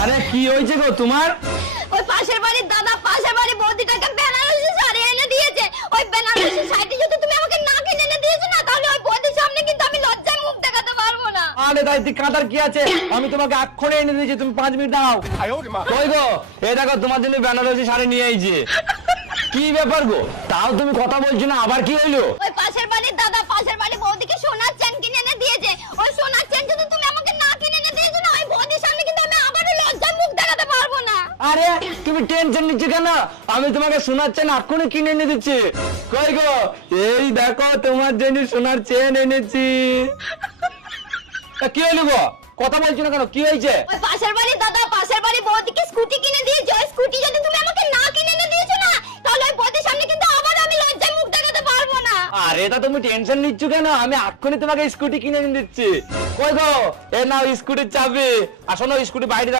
আরে কি হয়েছে গো তোমার? ওই পাশের বাড়ির দাদা পাশের বাড়ির বৌদিটাকে বেনারসি শাড়ি এনে দিয়েছে। ওই বেনারসি শাড়িটি যদি তুমি আমাকে না কিনে এনে দিয়েছো না, তাহলে ওই বৌদির সামনে কিন্তু আমি লজ্জায় মুখ দেখাতে পারবো না। আরে দাইতি কাঁদার কি আছে, আমি তোমাকে এক্ষুনি এনে দিয়েছি, তুমি 5 মিনিট দাঁড়াও। কই গো, এই দেখো তোমার জন্য বেনারসি শাড়ি নিয়ে আইছি। কি ব্যাপার গো, তাও তুমি কথা বলছো না, আবার কি হইলো? ওই পাশের বাড়ির দাদা পাশের বাড়ির বৌদিকে সোনার চেন কিনে এনে দিয়েছে। ওই সোনার চেন যদি তুমি আমাকে না কিনে এনে দিয়েছো না, ওই বৌদির সামনে কিন্তু আমি আবারও লজ্জায় মুখ দেখাতে পারবো না। আরে তুমি টেনশন নিচ্ছ কেন, আমি তোমাকে সোনার চেন এক্ষুনি কিনে এনে দিচ্ছি। কই গো, এই দেখো তোমার জন্য সোনার চেন এনেছি। কি হইলো গো, কথা বলছো না কেন, কি হয়েছে? ওই পাশের বাড়ির দাদা পাশের বাড়ির বৌদিকে স্কুটি কিনে দিয়েছে। ওই স্কুটি যদি তুমি আমাকে না কিনে এনে দিয়েছো না, তাহলে ওই বৌদির সামনে কিন্তু আবার আমি লজ্জায় মুখ দেখাতে পারবো না। আরে তা তুমি টেনশন নিচ্ছ কেন, আমি এক্ষুনি তোমাকে স্কুটি কিনে এনে দিচ্ছি। কই গো, এ নাও স্কুটির চাবি, আসো না স্কুটি বাইরে